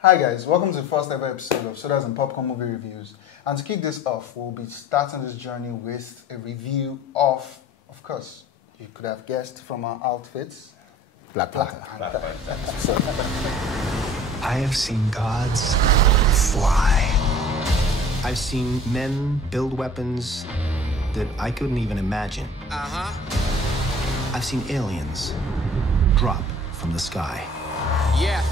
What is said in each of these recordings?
Hi guys, welcome to the first ever episode of Sodas and Popcorn Movie Reviews. And to kick this off, we'll be starting this journey with a review of course, you could have guessed from our outfits, Black Panther. I have seen gods fly. I've seen men build weapons that I couldn't even imagine. I've seen aliens drop from the sky. Yeah.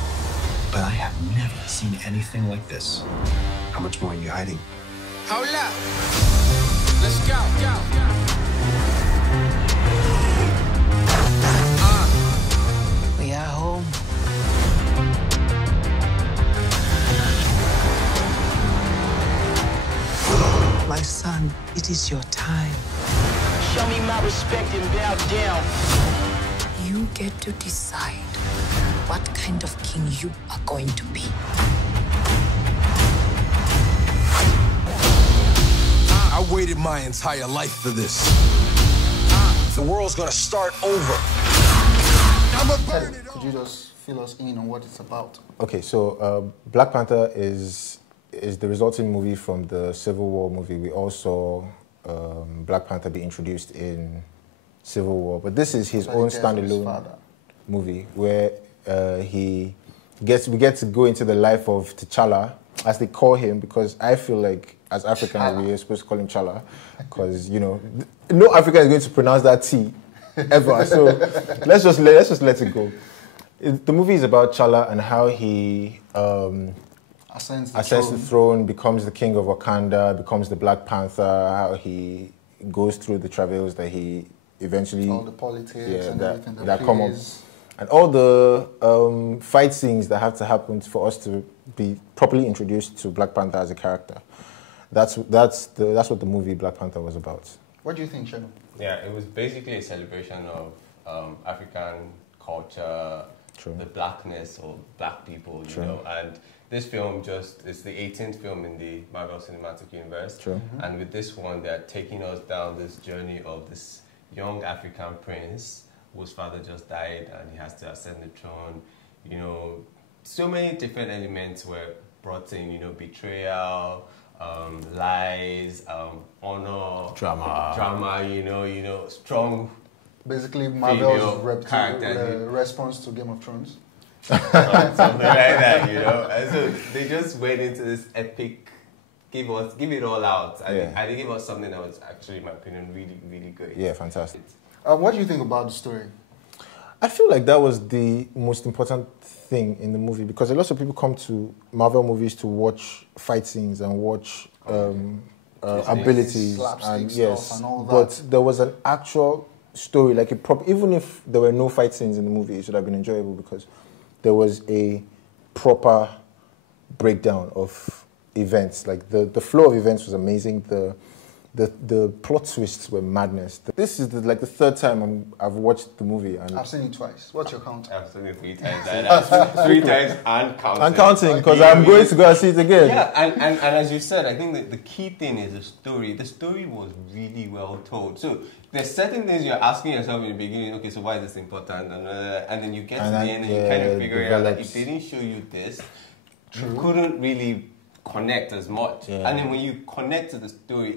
But I have never seen anything like this. How much more are you hiding? Hold up. Let's go. We are home. My son, it is your time. Show me my respect and bow down. You get to decide what kind of king you are going to be. I waited my entire life for this. The world's gonna start over. Could you just fill us in on what it's about? Okay, so Black Panther is the resulting movie from the Civil War movie. We all saw Black Panther be introduced in Civil War, but this is his own standalone movie where we get to go into the life of T'Challa, as they call him, because I feel like as Africans we are supposed to call him Chala, because you know no African is going to pronounce that T ever. So let's just let it go. The movie is about Chala and how he ascends the throne, becomes the king of Wakanda, becomes the Black Panther, how he goes through the travails that he eventually... all the politics and everything that come up. And all the fight scenes that have to happen for us to be properly introduced to Black Panther as a character. That's what the movie Black Panther was about. What do you think, Shano? Yeah, it was basically a celebration of African culture, the blackness of black people, you know. And this film is the 18th film in the Marvel Cinematic Universe. And with this one, they're taking us down this journey of this young African prince whose father just died and he has to ascend the throne. You know, so many different elements were brought in, you know, betrayal, lies, honor, drama, you know, strong. Basically, Marvel's response to Game of Thrones. Something like that, you know. And so they just went into this epic, give it all out. I think it was something that was actually, in my opinion, really, really good. Yeah, fantastic. What do you think about the story? I feel like that was the most important thing in the movie, because a lot of people come to Marvel movies to watch fight scenes and watch abilities and and all that. But there was an actual story, like even if there were no fight scenes in the movie, it should have been enjoyable because there was a proper breakdown of events. Like the flow of events was amazing. The plot twists were madness. This is like the third time I've watched the movie. And I've seen it twice. What's your count? I've seen it 3 times. 3 times and counting. I'm counting because I'm going to go and see it again. Yeah, and as you said, I think that the key thing is the story. The story was really well told. So there's certain things you're asking yourself in the beginning, okay, so why is this important? And then you get to the end and you kind of figure it out that if they didn't show you this, you couldn't really connect as much. And then when you connect to the story,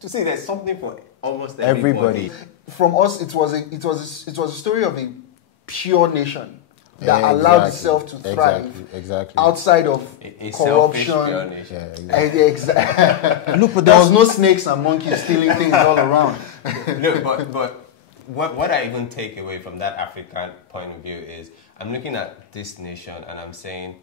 to see there's something for almost everybody. From us, it was a story of a pure nation that allowed itself to thrive outside of corruption. Look, but there was no snakes and monkeys stealing things all around. No, but what I even take away from that African point of view is I'm looking at this nation and I'm saying,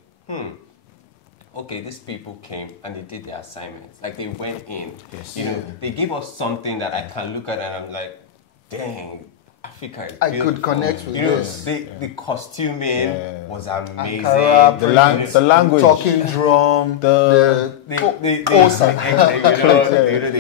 okay, these people came and they did their assignments. Like they went in. You know, they gave us something that I can look at and I'm like, dang, Africa is beautiful. I could connect with this. The costuming was amazing. Ankara, the language, talking drum, they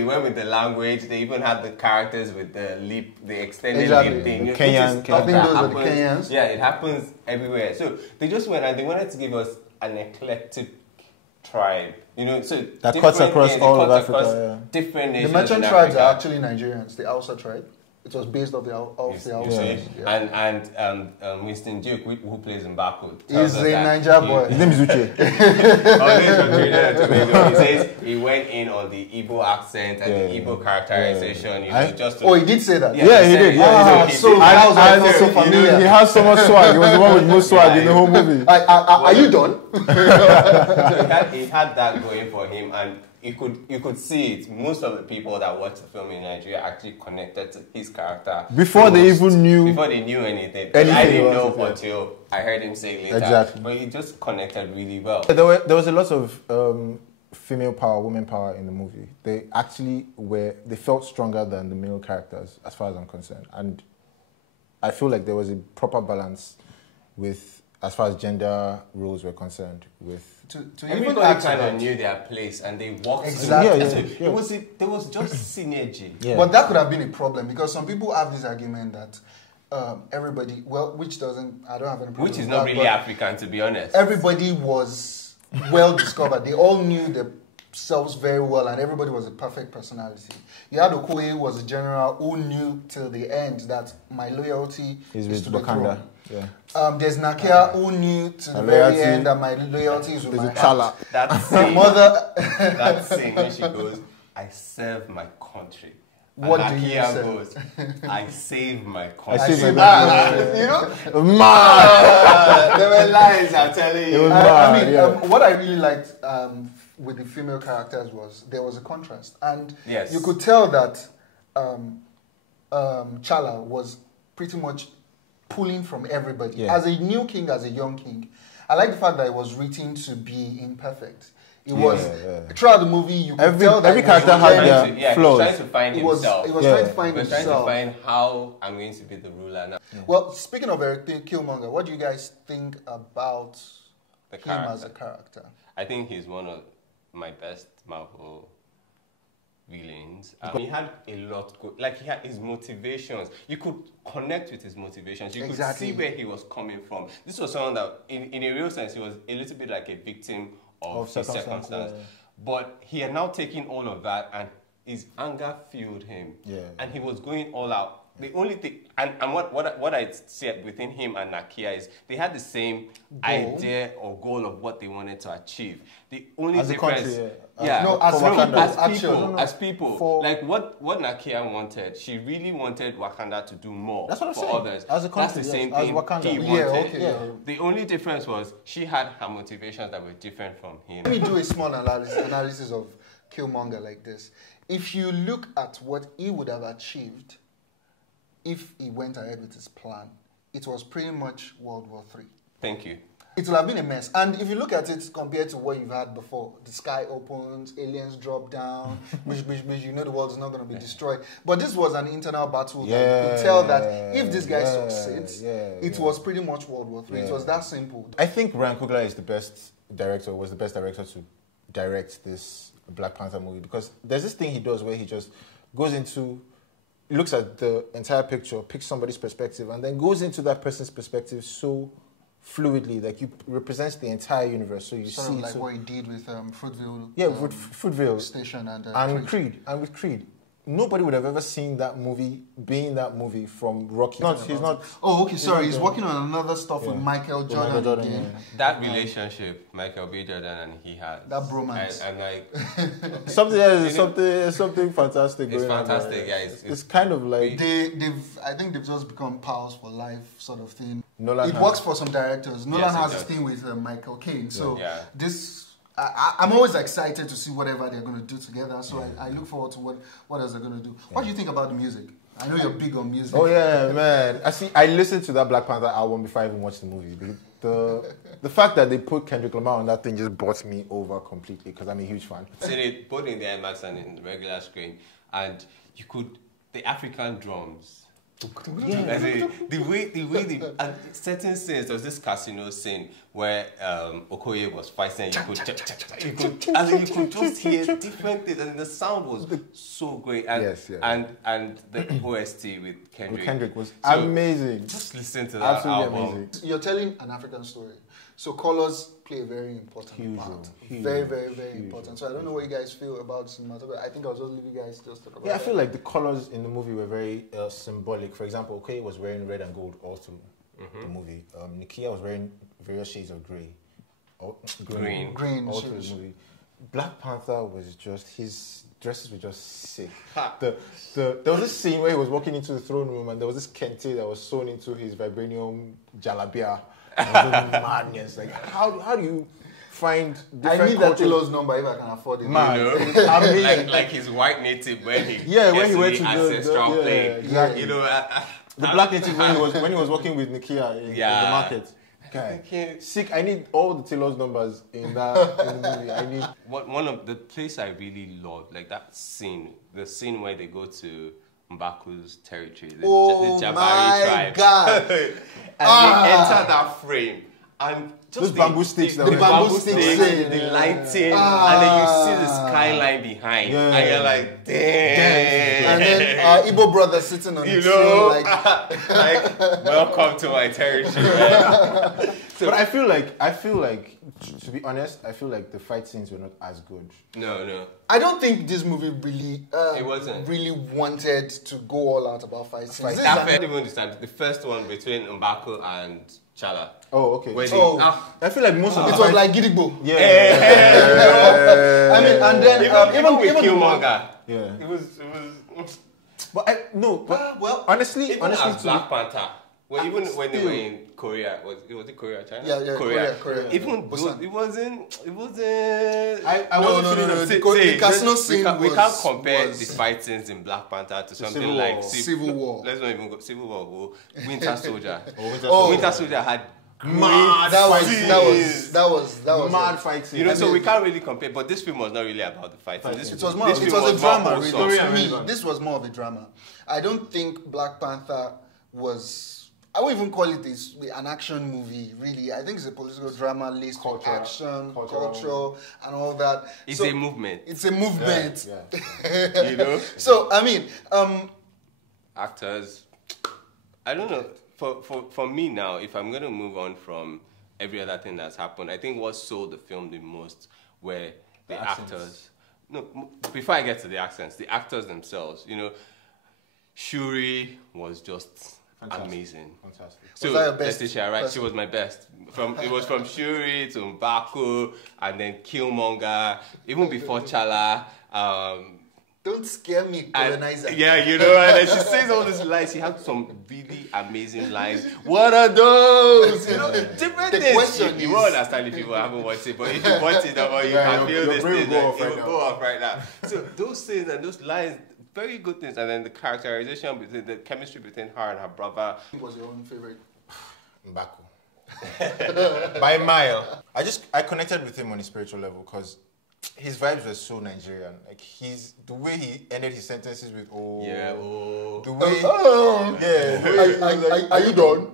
went with the language. They even had the characters with the extended lip thing. The Kenyans. I think those are the Kenyans. Yeah, it happens everywhere. So they just went and they wanted to give us an eclectic tribe, you know, so that cuts across all of Africa. Different nations. The merchant tribes are actually Nigerians, the Hausa tribe. It was based off the album. And Winston Duke, who plays Mbaku, he's a Niger boy. His name is Uche. He says he went in on the Igbo accent and the Igbo characterization. Just to, he did say that. Yeah, he did. Yeah, he did. So that was so familiar. He has so much swag. He was the one with most swag in the whole movie. Are you done? So he had that going for him, and you could see it. Most of the people that watched the film in Nigeria actually connected to his character before they even knew. Before they knew anything. I didn't know until I heard him say later. Exactly. But he just connected really well. There was a lot of female power, women power in the movie. They actually they felt stronger than the male characters, as far as I'm concerned. And I feel like there was a proper balance with, as far as gender roles were concerned, with everybody kind of knew their place and they walked exactly. There was just synergy. Yeah. But that could have been a problem because some people have this argument that everybody, which doesn't, I don't have any problem. Which is not really African, to be honest. Everybody was well discovered. They all knew themselves very well, and everybody was a perfect personality. You had Okoye, who was a general who knew till the end that my loyalty is to the throne. Yeah. There's Nakia who knew to the very end that my loyalty is with my heart. That scene when she goes, I serve my country. What and do you Nakia say? goes, I save my country. I save my country. You know? There were lines, I'm telling you. What I really liked with the female characters was there was a contrast. And you could tell that Chala was pretty much pulling from everybody. Yeah. As a new king, as a young king, I like the fact that it was written to be imperfect. It was throughout the movie. You could tell that every character had their flaws. He was trying to find himself. He was trying to find himself. Trying to find how I'm going to be the ruler now. Well, speaking of Eric Killmonger, what do you guys think about him as a character? I think he's one of my best Marvel villains. He had a lot like he had his motivations. You could connect with his motivations. You could see where he was coming from. This was someone that in a real sense he was a little bit like a victim of his circumstance. But he had now taken all of that and his anger fueled him. And he was going all out. The only thing, and what I said within him and Nakia is they had the same idea or goal of what they wanted to achieve. The only difference, as people, like what Nakia wanted, she really wanted Wakanda to do more for others. As a country, that's the same thing he wanted. The only difference was she had her motivations that were different from him. Let me do a small analysis of Killmonger like this. If you look at what he would have achieved if he went ahead with his plan, it was pretty much World War III. Thank you. It will have been a mess. And if you look at it compared to what you've had before, the sky opens, aliens drop down, you know the world is not going to be destroyed. But this was an internal battle. That you could tell that if this guy succeeds, it was pretty much World War III. It was that simple. I think Ryan Coogler is the best director, was the best director to direct this Black Panther movie, because there's this thing he does where he just goes into, looks at the entire picture, picks somebody's perspective, and then goes into that person's perspective so fluidly, like you represents the entire universe. So you sort see, of like what he did with Fruitvale. With Fruitvale Station and Creed. And with Creed, nobody would have ever seen that movie being that movie from Rocky. He's not. Oh, okay. Sorry, he's working on another stuff with Michael Jordan again. That relationship, Michael B. Jordan and he had that bromance, and like something fantastic. It's fantastic, yeah. It's kind of like I think they've just become pals for life, sort of thing. It works for some directors. Nolan has this thing with Michael Caine, so this. I'm always excited to see whatever they're going to do together, so I look forward to what else they're going to do. What do you think about the music? I know you're big on music. Oh yeah, man. I listened to that Black Panther album before I even watched the movie. The fact that they put Kendrick Lamar on that thing just brought me over completely, because I'm a huge fan. Seen it both in the IMAX and in the regular screen, and you could, the African drums. The way and certain scenes, there was this casino scene where Okoye was fighting, you could just hear different things, and the sound was so great. And and the OST with Kendrick. Was amazing. Just listen to that album. Amazing. You're telling an African story. So colors play a very important part. Huge, Very, very, very important. So I don't know what you guys feel about cinematography. I think I'll just leave you guys to just talk about I feel like the colors in the movie were very symbolic. For example, Okoye was wearing red and gold all through the movie. Nikia was wearing various shades of grey. Green all through the movie. Black Panther was just, his dresses were just sick. There was this scene where he was walking into the throne room and there was this kente that was sewn into his vibranium jalabia. Madness. Like, how do you find different I need that Tilo's number if I can afford it. Man, You know? amazing. like his white native when he when he went to the ancestral plane. exactly. You know, the black native when he was working with Nikia in the market. Okay. Sick. I need all the Taylor's numbers in the movie. I need one of the place I really love, like that scene, the scene where they go to Mbaku's territory, the Jabari tribe. God. And they enter that frame. And just those bamboo sticks, the bamboo sticks, the lighting, and then you see the skyline behind, and you're like, damn. And then our Igbo brother sitting on the tree, like, welcome to my territory. Right? But I feel like, to be honest, I feel like the fight scenes were not as good. No. I don't think this movie really, it wasn't really wanted to go all out about fight scenes. I don't even understand. The first one between Mbaku and Chala. Oh, okay. I feel like most of it was like Gidigbo. Yeah. I mean, and then even with Killmonger. Yeah. It was. But honestly, as Black Panther. Well, even when they were in Korea, was it Korea or China? Yeah, Korea. Even though it wasn't. I wasn't feeling it. The casino scene we can't compare the fight scenes in Black Panther to something like Civil War. Let's not even go Civil War. Go Winter Soldier. Winter Soldier had that was mad fight scene. You know, so we can't really compare. But this film was not really about the fight. It was a drama. Really. To me, this was more of a drama. I don't think Black Panther was. I won't even call it an action movie, really. I think it's a political drama laced with action, cultural, and all that. It's a movement. It's a movement. Yeah. You know? So, I mean... actors, I don't know. For me now, if I'm going to move on from every other thing that's happened, I think what sold the film the most were the actors. No, before I get to the accents, the actors themselves. You know, Shuri was just... amazing. Fantastic. So Letitia, right? She was my best. It was from Shuri to Mbaku and then Killmonger, even before Chala. Don't scare me, colonizer. Yeah, you know, and then she says all these lines. She had some really amazing lines. What are those? You know, different things. You won't understand if people haven't watched it, but if you watch it, you can feel this thing. It will go off right now. So those things and those lines, very good things, and then the characterization between the chemistry between her and her brother. What was your own favorite? Mbaku. By a mile. I connected with him on a spiritual level because his vibes were so Nigerian. Like the way he ended his sentences with the way are you done?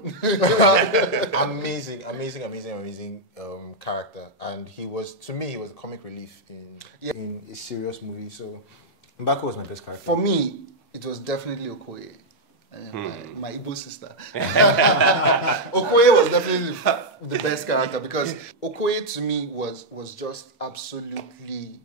amazing character, and he was a comic relief in a serious movie. So Mbaku was my best character. For me, it was definitely Okoye. My Igbo sister. Okoye was definitely the best character because Okoye to me was just absolutely...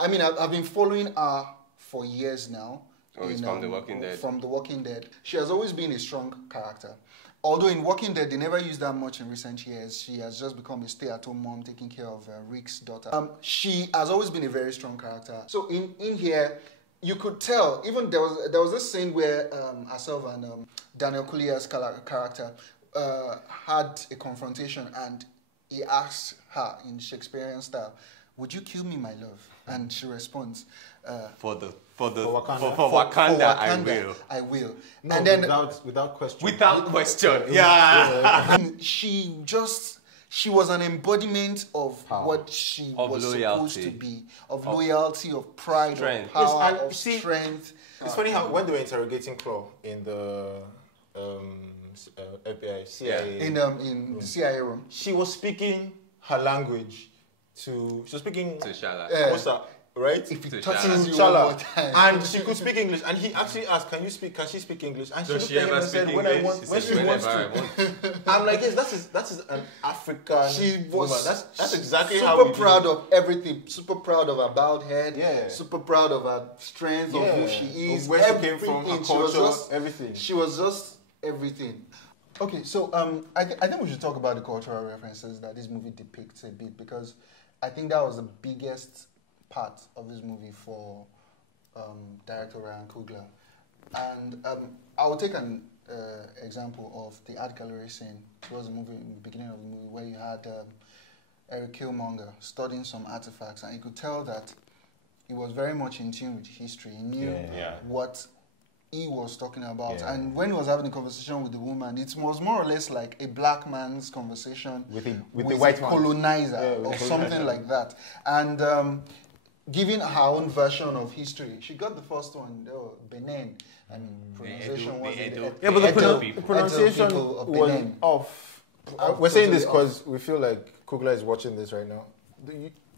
I mean, I've been following her for years now. It's from The Walking Dead. From The Walking Dead. She has always been a strong character. Although in Walking Dead, they never used that much in recent years. She has just become a stay-at-home mom taking care of Rick's daughter. She has always been a very strong character. So in here, you could tell, even there was this scene where herself and Daniel Kaluuya's character had a confrontation, and he asked her in Shakespearean style, "Would you kill me, my love?" And she responds, For Wakanda, I will. No, and then without question. Without question, yeah. She was an embodiment of what she was loyalty. supposed to be, of loyalty, of pride, strength. of power, Yes, of strength. It's funny how when they were interrogating Claw in the FBI, CIA, in the CIA room, she was speaking her language to Shala. right? If it To touches you T'Challa. one more time. And she could speak English. And he actually asked, can she speak English? And she Does looked she at him ever and speak said, English? when she wants to. I'm like, yes, that is an African She woman. was That's exactly super how we proud do. of everything. Super proud of her bowed head. Yeah. Super proud of her strength, of who she is. Of where she came from, her everything. She was culture, just- everything. She was just everything. Okay, so I think we should talk about the cultural references that this movie depicts a bit, because I think that was the biggest part of this movie for director Ryan Coogler. And I will take an example of the art gallery scene towards the movie, in the beginning of the movie, where you had Eric Killmonger studying some artifacts, and you could tell that he was very much in tune with history. He knew what he was talking about. Yeah. And when he was having a conversation with the woman, it was more or less like a black man's conversation With a a white man. colonizer Yeah, with or a something colonizer. like that. And giving her own version of history. She got the first one, Benin. I mean, pronunciation was Edo. Yeah, but Edo the people. pronunciation Edo people of was Benin. off. Off, We're saying this totally because we feel like Coogler is watching this right now.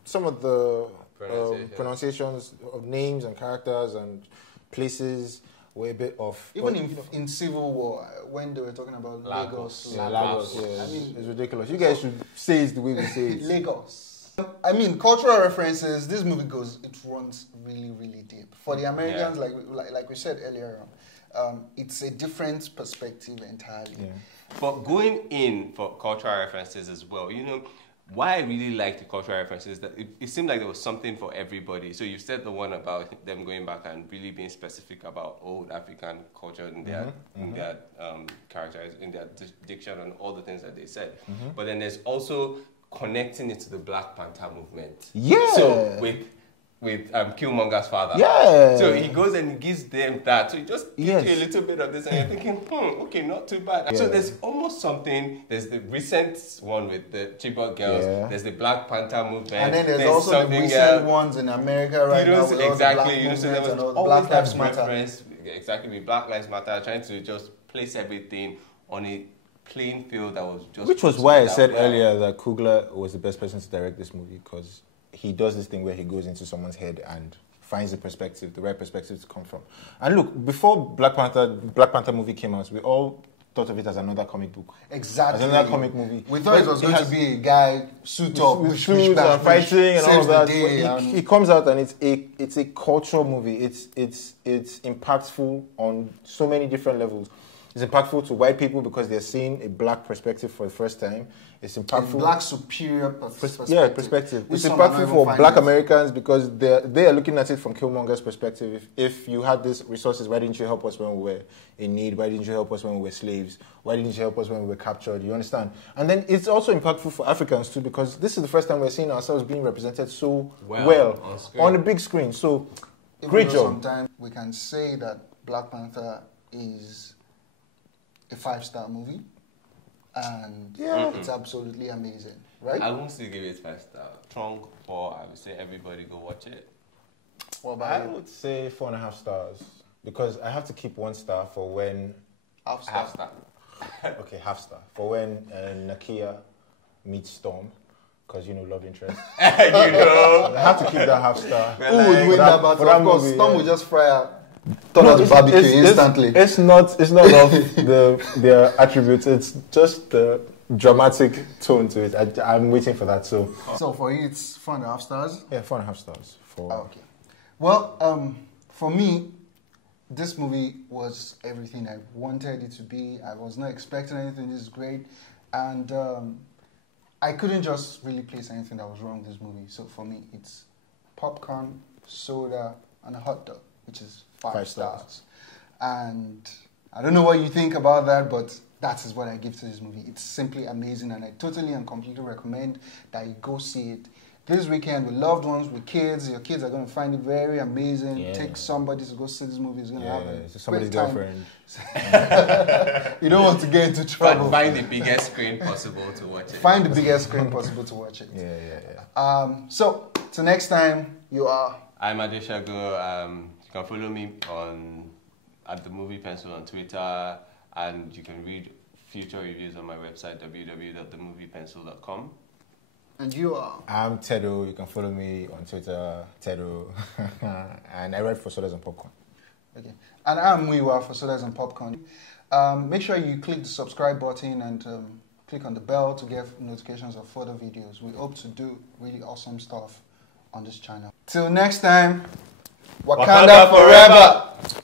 Some of the pronunciations of names and characters and places were a bit off. Even But, in Civil War, when they were talking about Lagos. Lagos, I mean, it's ridiculous. You guys should say it the way we say it. Lagos. I mean, cultural references. This movie it runs really, really deep. For the Americans, like we said earlier on, it's a different perspective entirely. Yeah. But going in for cultural references as well, why I really like the cultural references, that it seemed like there was something for everybody. So you said the one about them going back and really being specific about old African culture in their characters, in their diction and all the things that they said. But then there's also connecting it to the Black Panther movement. Yeah. So with Killmonger's father. Yeah. So he goes and he gives them that. So he just gives Yes. you a little bit of this and you're thinking, okay, not too bad. So there's almost something, there's the recent one with the Chibok girls, there's the Black Panther movement. And then there's also the recent ones in America right now. With Exactly. all the So there was and all always Black Lives that Matter. reference, exactly, with Black Lives Matter, trying to just place everything on a playing field that was just... Which was why I said earlier that Coogler was the best person to direct this movie, because he does this thing where he goes into someone's head and finds the right perspective to come from. And look, before Black Panther movie came out, we all thought of it as another comic book. Exactly. As another comic movie. We thought it was going to be a guy suit up with suits and fighting and all of that. He comes out and it's a cultural movie. It's impactful on so many different levels. It's impactful to white people because they're seeing a black perspective for the first time. It's impactful. A black superior perspective. Yeah, perspective. It's impactful for black Americans because they are looking at it from Killmonger's perspective. If you had these resources, why didn't you help us when we were in need? Why didn't you help us when we were slaves? Why didn't you help us when we were captured? You understand? And then it's also impactful for Africans too, because this is the first time we're seeing ourselves being represented so well on the big screen. So, great job. Sometimes we can say that Black Panther is a 5-star movie, and it's absolutely amazing, right? I won't still give it 5 stars. Strong 4. I would say everybody go watch it. What about I you? would say 4.5 stars because I have to keep 1 star for when Half star. okay, half star for when Nakia meets Storm, because love interest. I have to keep that half star. Who would win that battle? Of course, movie, Storm would just fry her. Turn on the barbecue instantly. It's not of their attributes. It's just the dramatic tone to it. I'm waiting for that. So for you, it's 4.5 stars. Yeah, 4.5 stars. Okay. Well, for me, this movie was everything I wanted it to be. I was not expecting anything. This is great, and I couldn't just really place anything that was wrong with this movie. So for me, it's popcorn, soda, and a hot dog, which is 5 stars. And I don't know what you think about that, but that is what I give to this movie. It's simply amazing, and I totally and completely recommend that you go see it this weekend with loved ones, with kids. Your kids are going to find it very amazing. Yeah. Take somebody to go see this movie. It's going to have a somebody's girlfriend. You don't want to get into trouble. Find the biggest screen possible to watch it. Find the biggest screen possible to watch it. Yeah. So, till next time, you are... I'm Adeshago. You can follow me at The Movie Pencil on Twitter, and you can read future reviews on my website, www.themoviepencil.com. And you are? I'm Tedo. You can follow me on Twitter, Tedo. And I write for Sodas and Popcorn. Okay. And I'm Muiwa for Sodas and Popcorn. Make sure you click the subscribe button and click on the bell to get notifications of further videos. We hope to do really awesome stuff on this channel. Till next time, Wakanda forever!